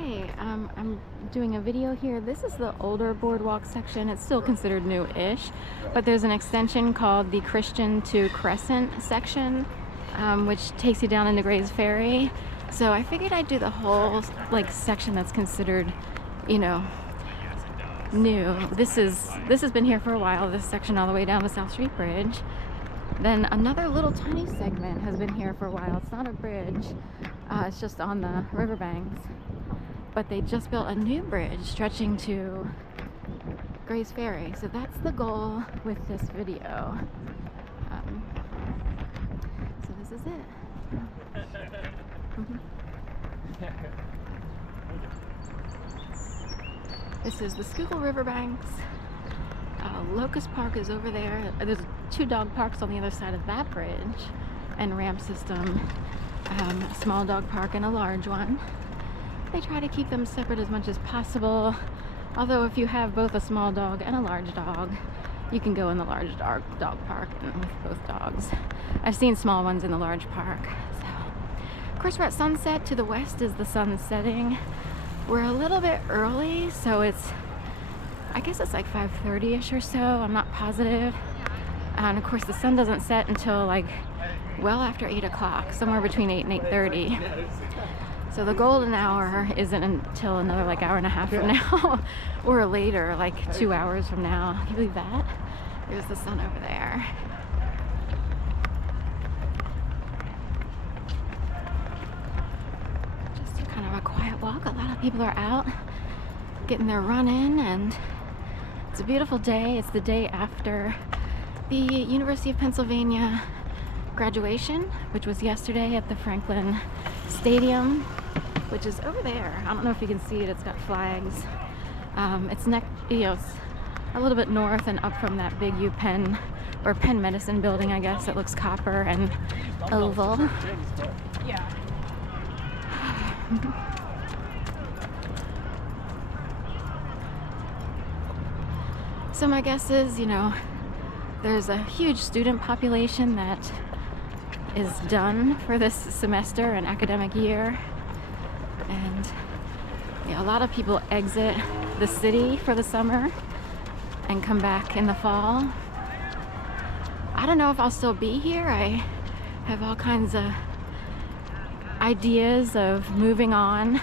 Hey, I'm doing a video here. This is the older boardwalk section. It's still considered new-ish, but there's an extension called the Christian to Crescent section, which takes you down into Gray's Ferry. So I figured I'd do the whole section that's considered, new. This has been here for a while. This section all the way down to South Street Bridge. Then another little tiny segment has been here for a while. It's not a bridge. It's just on the riverbanks. But they just built a new bridge stretching to Gray's Ferry. So that's the goal with this video. So this is it. This is the Schuylkill Riverbanks. Locust Park is over there. There's 2 dog parks on the other side of that bridge and ramp system. A small dog park and a large one. They try to keep them separate as much as possible. Although if you have both a small dog and a large dog, you can go in the large dog park and with both dogs. I've seen small ones in the large park. So, of course, we're at sunset. To the west is the sun setting. We're a little bit early, so I guess it's like 5:30ish or so. I'm not positive. And of course, the sun doesn't set until well after 8 o'clock, somewhere between 8 and 8:30. So the golden hour isn't until another hour and a half from now, or later, 2 hours from now. Can you believe that? There's the sun over there. Just kind of a quiet walk. A lot of people are out getting their run in, and it's a beautiful day. It's the day after the University of Pennsylvania graduation, which was yesterday at the Franklin Stadium, which is over there. I don't know if you can see it. It's got flags. It's it's a little bit north and up from that big Penn Medicine building, I guess. It looks copper and oval. Yeah. So my guess is, there's a huge student population that is done for this semester and academic year, and a lot of people exit the city for the summer and come back in the fall. I don't know if I'll still be here. I have all kinds of ideas of moving on.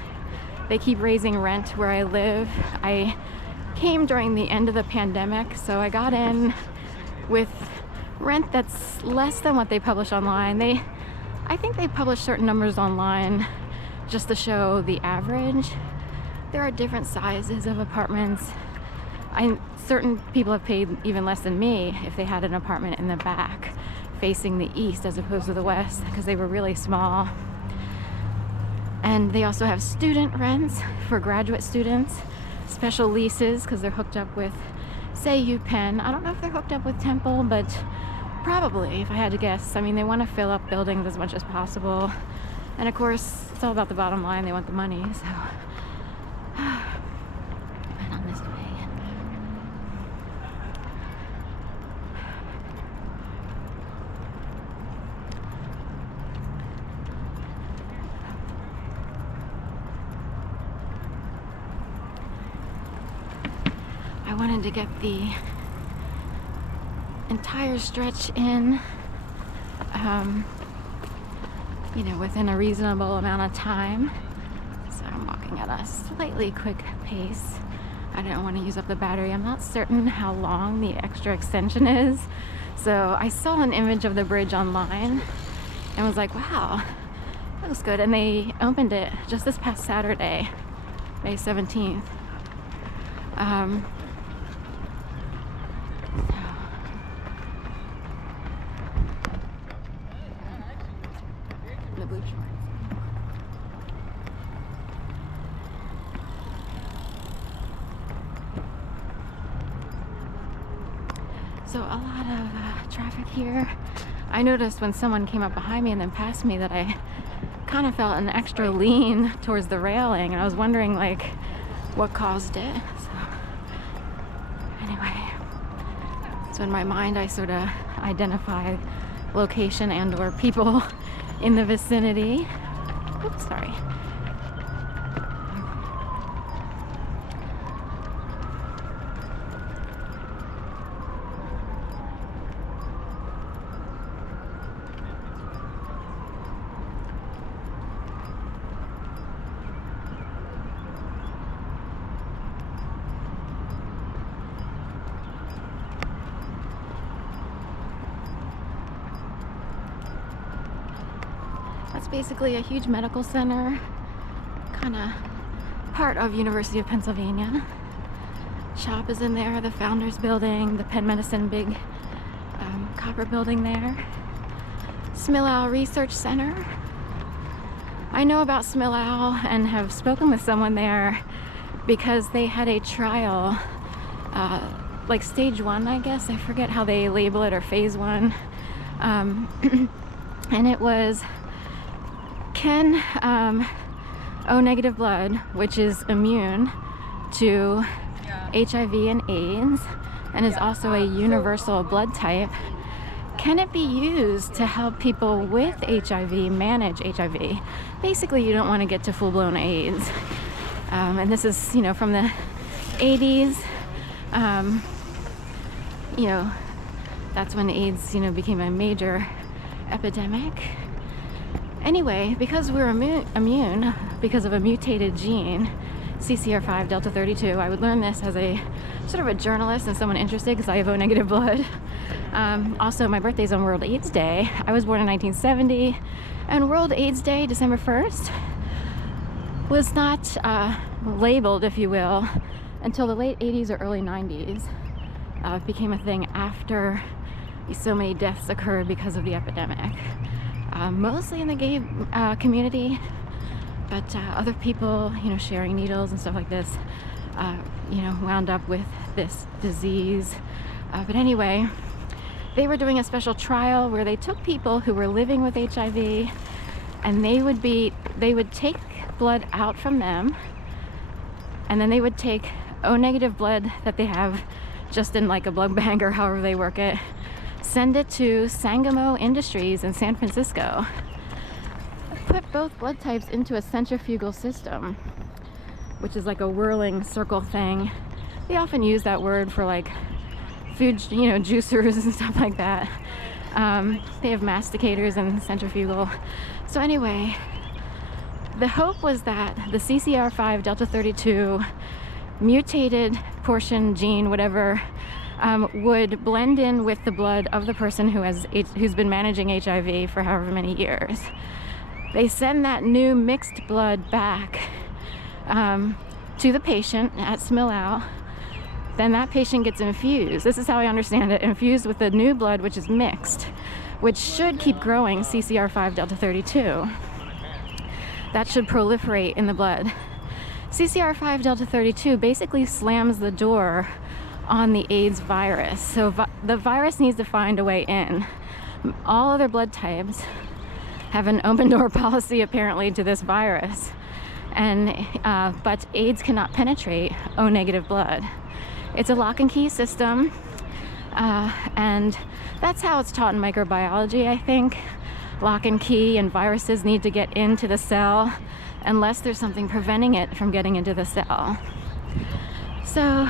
They keep raising rent where I live. I came during the end of the pandemic, so I got in with rent that's less than what they publish online. I think they publish certain numbers online just to show the average. There are different sizes of apartments. Certain people have paid even less than me if they had an apartment in the back facing the east as opposed to the west, because they were really small. And they also have student rents for graduate students, special leases because they're hooked up with, say, UPenn. I don't know if they're hooked up with Temple, but probably, if I had to guess. I mean, they want to fill up buildings as much as possible. And of course, it's all about the bottom line. They want the money, so. Right on this way. I wanted to get the entire stretch in, within a reasonable amount of time. So I'm walking at a slightly quick pace. I don't want to use up the battery. I'm not certain how long the extra extension is. So I saw an image of the bridge online and was like, wow, that looks good. And they opened it just this past Saturday, May 17th. So a lot of traffic here. I noticed when someone came up behind me and then passed me that I kind of felt an extra lean towards the railing, and I was wondering what caused it. So anyway, so in my mind I sort of identify location and or people in the vicinity. Oops, sorry. It's basically a huge medical center, kind of part of University of Pennsylvania. Shop is in there, the Founders Building, the Penn Medicine big copper building there. Smillow Research Center. I know about Smillow and have spoken with someone there because they had a trial, like stage 1, I guess. I forget how they label it, or phase 1. And it was, can O negative blood, which is immune to HIV and AIDS and is also a universal blood type, can it be used to help people with HIV manage HIV? Basically, you don't want to get to full-blown AIDS. And this is, you know, from the 80s. You know, that's when AIDS, you know, became a major epidemic. Anyway, because we're immune because of a mutated gene, CCR5 delta 32, I would learn this as a sort of a journalist and someone interested because I have O negative blood. Also, my birthday's on World AIDS Day. I was born in 1970, and World AIDS Day, December 1st, was not labeled, if you will, until the late 80s or early 90s. It became a thing after so many deaths occurred because of the epidemic. Mostly in the gay community, but other people, you know, sharing needles and stuff like this, you know, wound up with this disease. But anyway, they were doing a special trial where they took people who were living with HIV, and they would take blood out from them, and then they would take O negative blood that they have just in like a blood bank or however they work it, send it to Sangamo Industries in San Francisco, put both blood types into a centrifugal system, which is like a whirling circle thing. They often use that word for like food, you know, juicers and stuff like that. They have masticators and centrifugal. So anyway, the hope was that the CCR5 delta 32 mutated portion gene, whatever, would blend in with the blood of the person who's been managing HIV for however many years. They send that new mixed blood back to the patient at Smillow. Then that patient gets infused. This is how I understand it, infused with the new blood, which is mixed, which should keep growing CCR5 delta 32. That should proliferate in the blood. CCR5 delta 32 basically slams the door on the AIDS virus. So the virus needs to find a way in. All other blood types have an open door policy apparently to this virus, and but AIDS cannot penetrate O negative blood. It's a lock and key system, and that's how it's taught in microbiology, I think. Lock and key, and viruses need to get into the cell unless there's something preventing it from getting into the cell. So